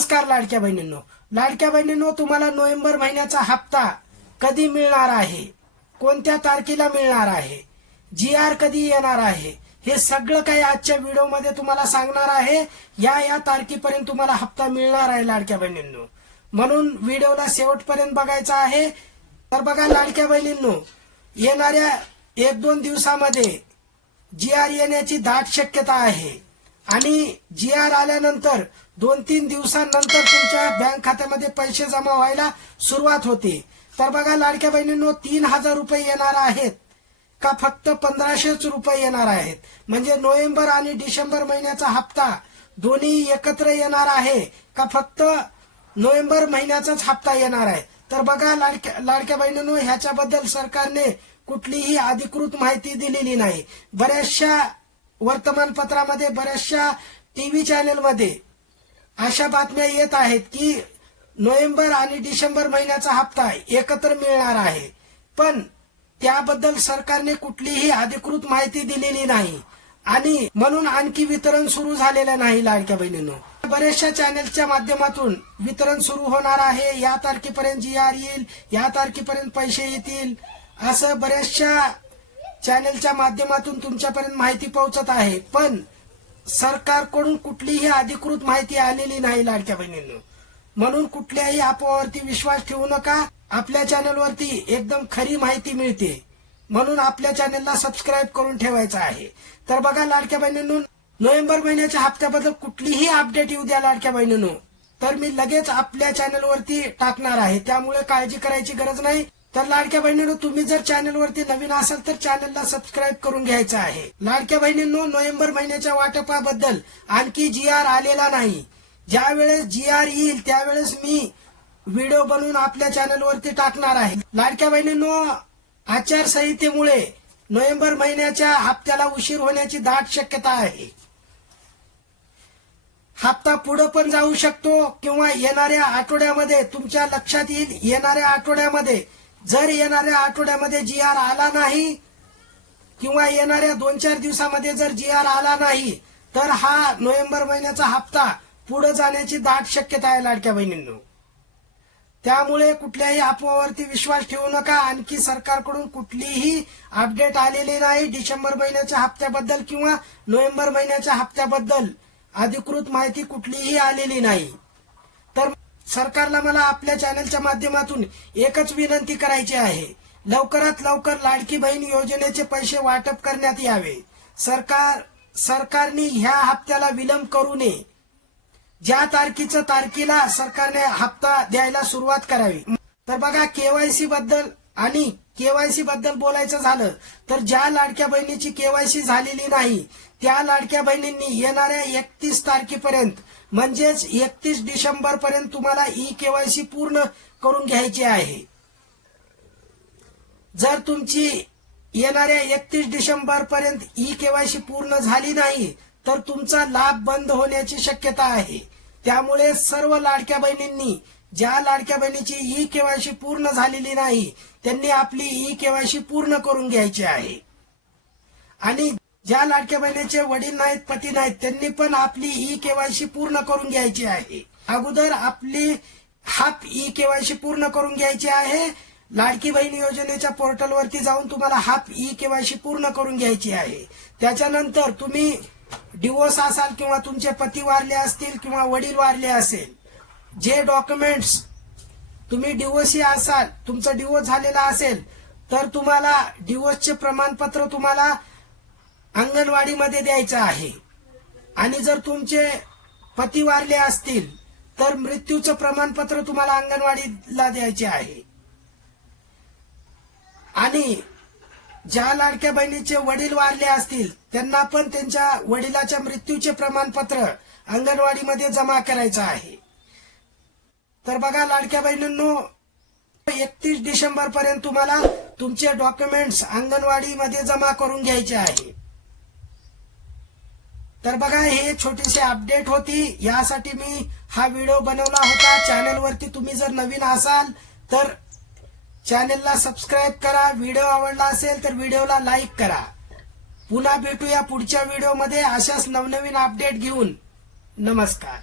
नमस्कार लाडक्या बहिणींनो, तुम्हाला नोव्हेंबर महिन्याचा हप्ता कधी मिळणार आहे, कोणत्या तारखेला मिळणार आहे, GR कधी येणार आहे, हे सगळं काही आजच्या व्हिडिओमध्ये तुम्हाला सांगणार आहे। या तारखेपर्यंत तुम्हाला हप्ता मिळणार आहे लाडक्या बहिणींनो, म्हणून व्हिडिओला शेवटपर्यंत बघायचा आहे। तर बघा लाडक्या बहिणींनो, येणाऱ्या 1-2 दिवसामध्ये GR येण्याची दाट शक्यता आहे आणि GR आल्यानंतर 2-3 दिवसांनंतर तुमच्या बँक खात्यामध्ये पैसे जमा व्हायला सुरुवात होते। तर बघा लाडक्या बहिणींनो, 3000 रुपये येणार आहेत का फक्त 1500 रुपये येणार आहेत, म्हणजे नोव्हेंबर आणि डिसेंबर महिन्याचा हप्ता दोन्ही एकत्र येणार आहे का फक्त नोव्हेंबर महिन्याचाच हप्ता येणार आहे। तर बघा लाडक्या बहिणींनो, ह्याच्याबद्दल सरकारने कुठलीही अधिकृत माहिती दिलेली नाही। बऱ्याचशा वर्तमानपत्रामध्ये, बऱ्याचशा टीव्ही चॅनलमध्ये अशा बातम्या येत आहेत की नोव्हेंबर आणि डिसेंबर महिन्याचा हप्ता एकत्र मिळणार आहे, पण त्याबद्दल सरकारने कुठलीही अधिकृत माहिती दिलेली नाही आणि म्हणून आणखी वितरण सुरू झालेलं नाही लाडक्या बहिणींनो। बऱ्याचशा चॅनलच्या माध्यमातून वितरण सुरू होणार आहे, या तारखेपर्यंत GR येईल, या तारखेपर्यंत पैसे येतील, असं बऱ्याचशा चॅनलच्या माध्यमातून तुमच्यापर्यंत माहिती पोहोचत आहे, पण सरकारकडून कुठलीही अधिकृत माहिती आलेली नाही लाडक्या बहिणींनो। म्हणून कुठल्याही अफवावरती विश्वास ठेवू नका। आपल्या चॅनलवरती एकदम खरी माहिती मिळते, म्हणून आपल्या चॅनलला सबस्क्राईब करून ठेवायचं आहे। तर बघा लाडक्या बहिणींनो, नोव्हेंबर महिन्याच्या हप्त्याबद्दल कुठलीही अपडेट येऊ द्या लाडक्या बहिणींनो, तर मी लगेच आपल्या चॅनलवरती टाकणार आहे, त्यामुळे काळजी करायची गरज नाही। तर लाडक्या बहिणींनो, तुम्ही जर चॅनलवरती नवीन असाल तर चॅनलला सबस्क्राईब करून घ्यायचं आहे। लाडक्या बहिणींनो, नोव्हेंबर महिन्याच्या वाटपाबद्दल आणखी GR आलेला नाही। ज्या वेळेस GR येईल त्यावेळेस मी व्हिडिओ बनवून आपल्या चॅनलवरती टाकणार आहे। लाडक्या बहिणींनो, आचारसंहितेमुळे नोव्हेंबर महिन्याच्या हप्त्याला उशीर होण्याची दाट शक्यता आहे। हप्ता पुढे पण जाऊ शकतो किंवा येणाऱ्या आठवड्यामध्ये तुमच्या लक्षात येईल, येणाऱ्या आठवड्यामध्ये जर येणाऱ्या आठवड्यामध्ये GR आला नाही किंवा येणाऱ्या 2-4 दिवसामध्ये जर GR आला नाही तर हा नोव्हेंबर महिन्याचा हप्ता पुढे जाण्याची दाट शक्यता आहे लाडक्या बहिणींनो। त्यामुळे कुठल्याही अफवावरती विश्वास ठेवू नका। आणखी सरकारकडून कुठलीही अपडेट आलेली नाही डिसेंबर महिन्याच्या हप्त्याबद्दल किंवा नोव्हेंबर महिन्याच्या हप्त्याबद्दल अधिकृत माहिती कुठलीही आलेली नाही। तर सरकारला मला आपल्या चॅनलच्या माध्यमातून एकच विनंती करायची आहे, लवकरात लवकर लाडकी बहीण योजनेचे पैसे वाटप करण्यात यावे। सरकारने ह्या हप्त्याला विलंब करू नये। ज्या तारखेला सरकारने हप्ता द्यायला सुरुवात करावी। तर बघा, KYC बद्दल बोलायचं झालं तर ज्या लाडक्या बहिणीची KYC झालेली नाही त्या लाडक्या बहिणींनी येणाऱ्या 31 तारखेपर्यंत म्हणजेच 31 डिसेंबर पर्यंत तुम्हाला KYC पूर्ण करून घ्यायची आहे। जर तुमची येणाऱ्या 31 डिसेंबर पर्यंत KYC पूर्ण झाली नाही तर तुमचा लाभ बंद होण्याची शक्यता आहे। त्यामुळे सर्व लाडक्या बहिणींनी, ज्या लाडक्या बहिणीची KYC पूर्ण झालेली नाही त्यांनी आपली KYC पूर्ण करून घ्यायची आहे आणि ज्या लाडक्या बहिणीचे वडील नाहीत, पती नाहीत, त्यांनी पण आपली KYC पूर्ण करून घ्यायची आहे। अगोदर आपली हाफ KYC पूर्ण करून घ्यायची आहे। लाडकी बहीण योजनेच्या पोर्टलवरती जाऊन तुम्हाला हाफ KYC पूर्ण करून घ्यायची आहे। त्याच्यानंतर तुम्ही डिवोर्स असाल किंवा तुमचे पती वारले असतील किंवा वडील वारले असेल, जे डॉक्युमेंट्स तुम्ही डिवोर्सी असाल, तुमचा डिवोर्स झालेला असेल तर तुम्हाला डिवोर्सचे प्रमाणपत्र तुम्हाला अंगणवाडीमध्ये द्यायचं आहे आणि जर तुमचे पती वारले असतील तर मृत्यूचं प्रमाणपत्र तुम्हाला अंगणवाडीला द्यायचे आहे आणि ज्या लाडक्या बहिणीचे वडील वारले असतील त्यांना पण त्यांच्या वडिलाच्या मृत्यूचे प्रमाणपत्र अंगणवाडीमध्ये जमा करायचं आहे। तर बघा लाडक्या बहिणींनो, 31 डिसेंबर पर्यंत तुम्हाला तुमचे डॉक्युमेंट्स अंगणवाडीमध्ये जमा करून घ्यायचे आहे। तर बघा, हे छोटीशी अपडेट होती, यासाठी मी हा व्हिडिओ बनवला होता। चॅनलवरती तुम्ही जर नवीन असाल तर चॅनलला सबस्क्राईब करा, व्हिडिओ आवडला असेल तर व्हिडिओला लाईक करा। पुन्हा भेटूया पुढच्या व्हिडिओमध्ये अशाच नवनवीन अपडेट घेऊन। नमस्कार।